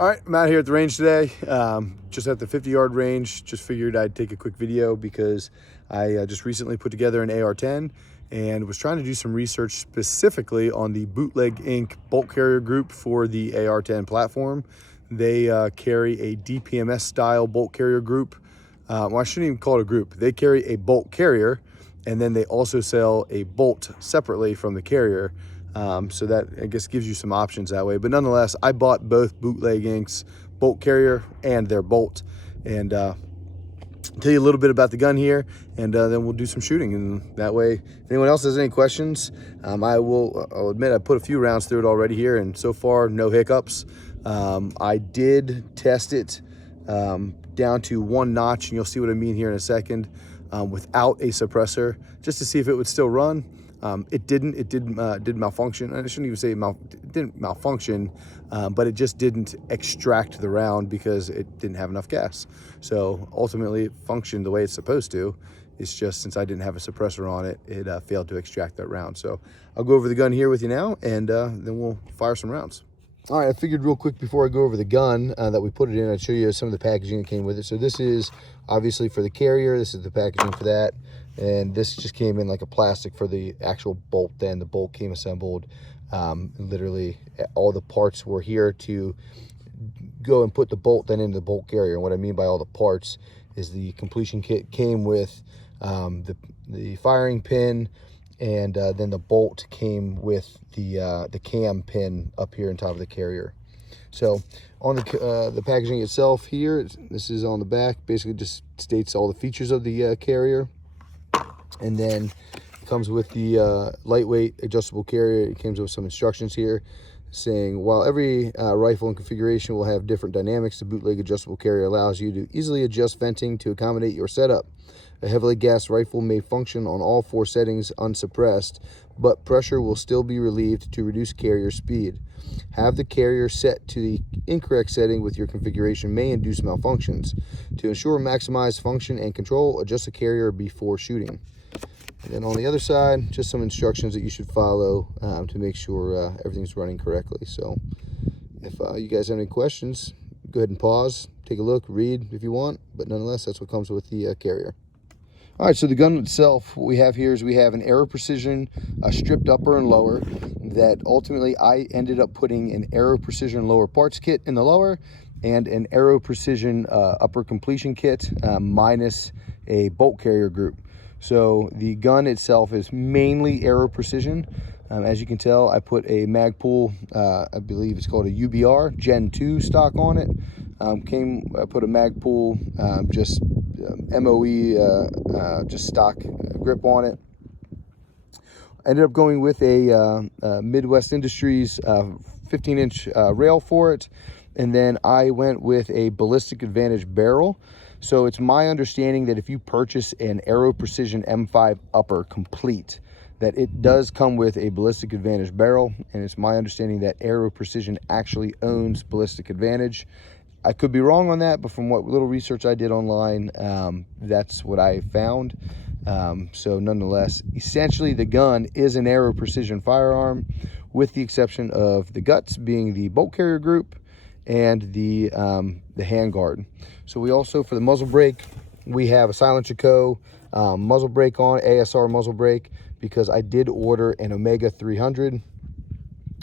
All right, I'm out here at the range today, just at the 50-yard range. Just figured I'd take a quick video because I just recently put together an AR-10 and was trying to do some research specifically on the Bootleg Inc. bolt carrier group for the AR-10 platform. They carry a DPMS style bolt carrier group. Well, I shouldn't even call it a group. They carry a bolt carrier, and then they also sell a bolt separately from the carrier. So that, I guess, gives you some options that way. But nonetheless, I bought both Bootleg Inc.'s bolt carrier and their bolt. And tell you a little bit about the gun here, and then we'll do some shooting. And that way, if anyone else has any questions, I'll admit I put a few rounds through it already here, and so far, no hiccups. I did test it down to 1 notch, and you'll see what I mean here in a second, without a suppressor, just to see if it would still run. It didn't. It did malfunction. I shouldn't even say it didn't malfunction, but it just didn't extract the round because it didn't have enough gas. So ultimately, it functioned the way it's supposed to. It's just since I didn't have a suppressor on it, it failed to extract that round. So I'll go over the gun here with you now, and then we'll fire some rounds. All right, I figured real quick before I go over the gun that we put it in, I'd show you some of the packaging that came with it. So this is obviously for the carrier. This is the packaging for that. And this just came in like a plastic for the actual bolt. Then the bolt came assembled. Literally all the parts were here to go and put the bolt then into the bolt carrier. And what I mean by all the parts is the completion kit came with the firing pin, and then the bolt came with the cam pin up here on top of the carrier. So on the packaging itself here, this is on the back, basically just states all the features of the carrier. And then it comes with the lightweight adjustable carrier. It comes with some instructions here saying, while every rifle and configuration will have different dynamics, the Bootleg adjustable carrier allows you to easily adjust venting to accommodate your setup. A heavily gassed rifle may function on all 4 settings unsuppressed, but pressure will still be relieved to reduce carrier speed. Have the carrier set to the incorrect setting with your configuration may induce malfunctions. To ensure maximized function and control, adjust the carrier before shooting. And then on the other side, just some instructions that you should follow to make sure everything's running correctly. So if you guys have any questions, go ahead and pause, take a look, read if you want. But nonetheless, that's what comes with the carrier. All right, so the gun itself, what we have here is we have an Aero Precision stripped upper and lower that ultimately I ended up putting an Aero Precision lower parts kit in the lower and an Aero Precision upper completion kit minus a bolt carrier group. So the gun itself is mainly Aero Precision. As you can tell, I put a Magpul, I believe it's called a UBR Gen 2 stock on it. I put a Magpul just MOE just stock grip on it. I ended up going with a Midwest Industries 15-inch rail for it, and then I went with a Ballistic Advantage barrel. So it's my understanding that if you purchase an Aero Precision M5 upper complete, that it does come with a Ballistic Advantage barrel, and it's my understanding that Aero Precision actually owns Ballistic Advantage. I could be wrong on that, but from what little research I did online, that's what I found. So nonetheless, essentially the gun is an Aero Precision firearm, with the exception of the guts being the bolt carrier group and the handguard. So we also, for the muzzle brake, we have a Silencer Co. Muzzle brake on, ASR muzzle brake, because I did order an Omega 300,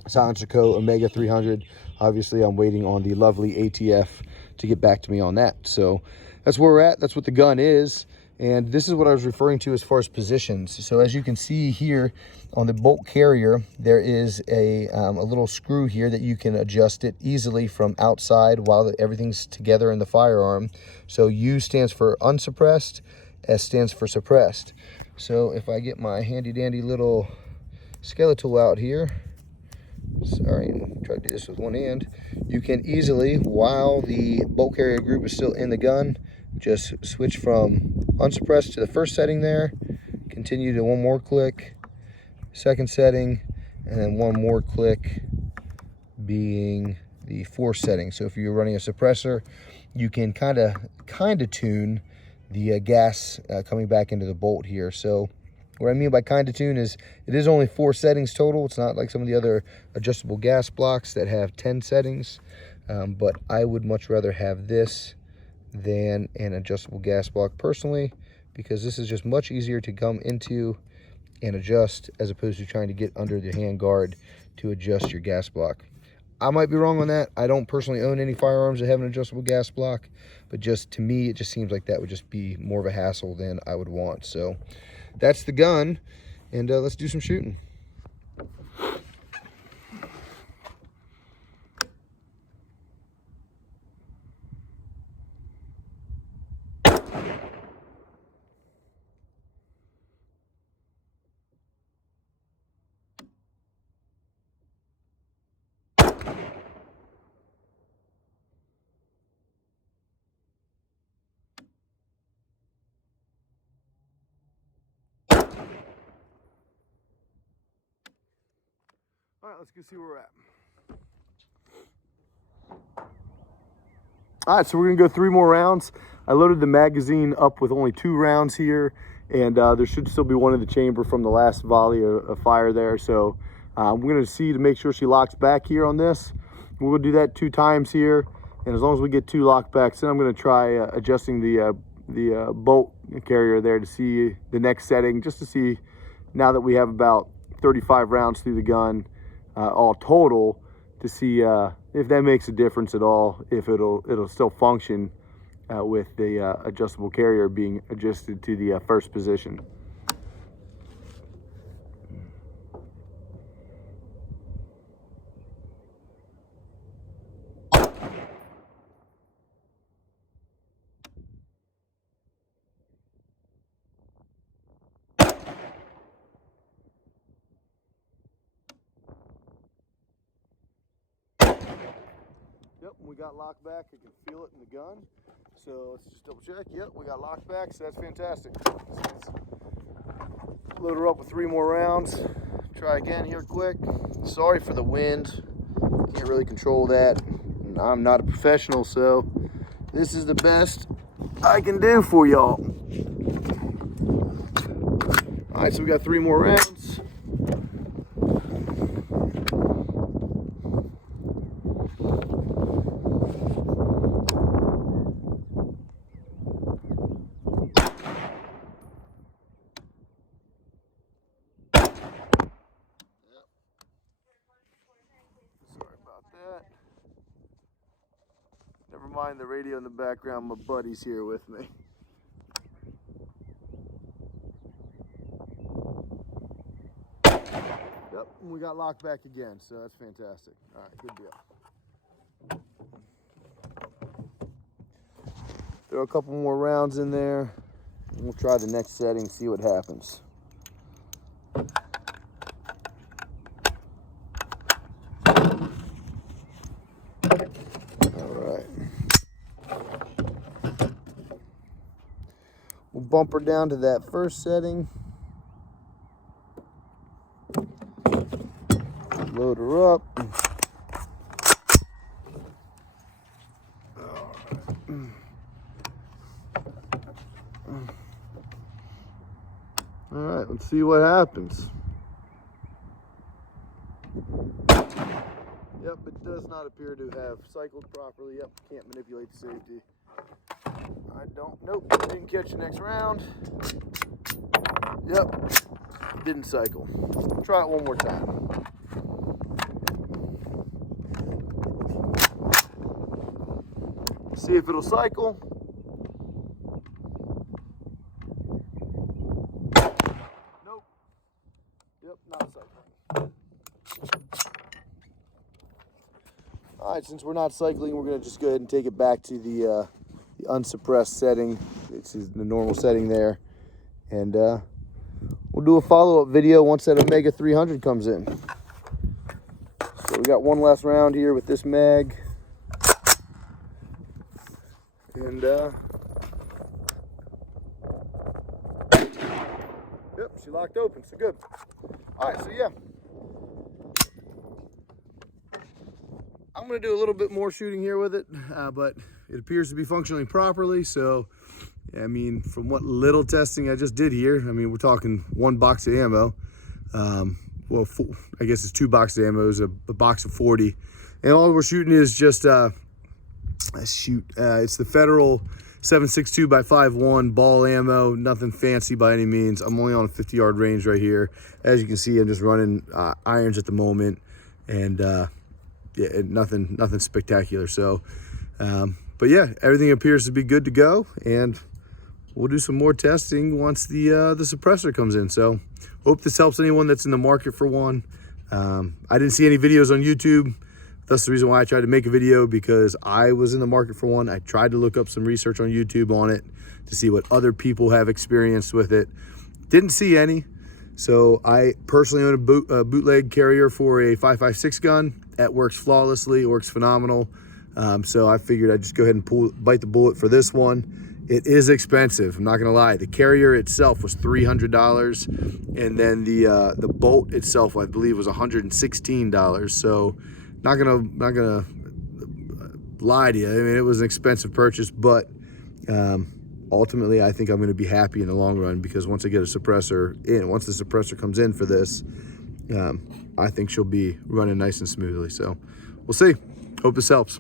Silencer Co. Omega 300. Obviously, I'm waiting on the lovely ATF to get back to me on that. So that's where we're at. That's what the gun is. And this is what I was referring to as far as positions. So as you can see here on the bolt carrier, there is a little screw here that you can adjust it easily from outside while everything's together in the firearm. So U stands for unsuppressed, S stands for suppressed. So if I get my handy dandy little skeletal out here, sorry, try to do this with one hand, you can easily, while the bolt carrier group is still in the gun, just switch from unsuppressed to the first setting there, continue to one more click, second setting, and then one more click being the fourth setting. So if you're running a suppressor, you can kind of tune the gas coming back into the bolt here. So what I mean by kind of tune is it is only 4 settings total. It's not like some of the other adjustable gas blocks that have 10 settings. but I would much rather have this than an adjustable gas block personally, because this is just much easier to come into and adjust as opposed to trying to get under the hand guard to adjust your gas block. I might be wrong on that. I don't personally own any firearms that have an adjustable gas block, but just to me, it just seems like that would just be more of a hassle than I would want. So that's the gun, and let's do some shooting. All right, let's go see where we're at. All right, so we're gonna go 3 more rounds. I loaded the magazine up with only 2 rounds here, and there should still be one in the chamber from the last volley of fire there. So we're gonna see to make sure she locks back here on this. We're gonna do that 2 times here, and as long as we get 2 lockbacks, then I'm gonna try adjusting the bolt carrier there to see the next setting, just to see, now that we have about 35 rounds through the gun, all total, to see if that makes a difference at all, if it'll still function with the adjustable carrier being adjusted to the first position. Yep, we got locked back. I can feel it in the gun. So let's just double check. Yep, we got locked back, so that's fantastic. Let's load her up with 3 more rounds. Try again here quick. Sorry for the wind. Can't really control that. I'm not a professional, so this is the best I can do for y'all. All right, so we got 3 more rounds. Never mind the radio in the background, my buddy's here with me. Yep, we got locked back again, so that's fantastic. All right, good deal. Throw a couple more rounds in there, and we'll try the next setting, see what happens. We'll bump her down to that first setting. Load her up. All right, let's see what happens. Yep, it does not appear to have cycled properly. Yep, can't manipulate the safety. Nope, didn't catch the next round. Yep, didn't cycle. Try it one more time. See if it'll cycle. Nope. Yep, not cycling. All right, since we're not cycling, we're gonna just go ahead and take it back to the unsuppressed setting. This is the normal setting there, and we'll do a follow-up video once that Omega 300 comes in. So we got one last round here with this mag, and yep, she locked open, so good. All right, so yeah, I'm gonna do a little bit more shooting here with it, but it appears to be functioning properly. So, I mean, from what little testing I just did here, I mean, we're talking 1 box of ammo. Well, I guess it's 2 boxes of ammo, it's a box of 40. And all we're shooting is just, it's the Federal 7.62 by 5.1 ball ammo, nothing fancy by any means. I'm only on a 50-yard range right here. As you can see, I'm just running irons at the moment, and yeah, nothing spectacular. So, but yeah, everything appears to be good to go, and we'll do some more testing once the suppressor comes in. So, hope this helps anyone that's in the market for one. I didn't see any videos on YouTube. That's the reason why I tried to make a video, because I was in the market for one. I tried to look up some research on YouTube on it to see what other people have experienced with it. Didn't see any. So I personally own a bootleg carrier for a 5.56 gun. That works flawlessly, it works phenomenal. So I figured I'd just go ahead and bite the bullet for this one. It is expensive, I'm not gonna lie. The carrier itself was $300, and then the bolt itself, I believe, was $116. So not gonna lie to you. I mean, it was an expensive purchase, but ultimately I think I'm going to be happy in the long run, because once I get a suppressor in, once the suppressor comes in for this, I think she'll be running nice and smoothly. So we'll see. Hope this helps.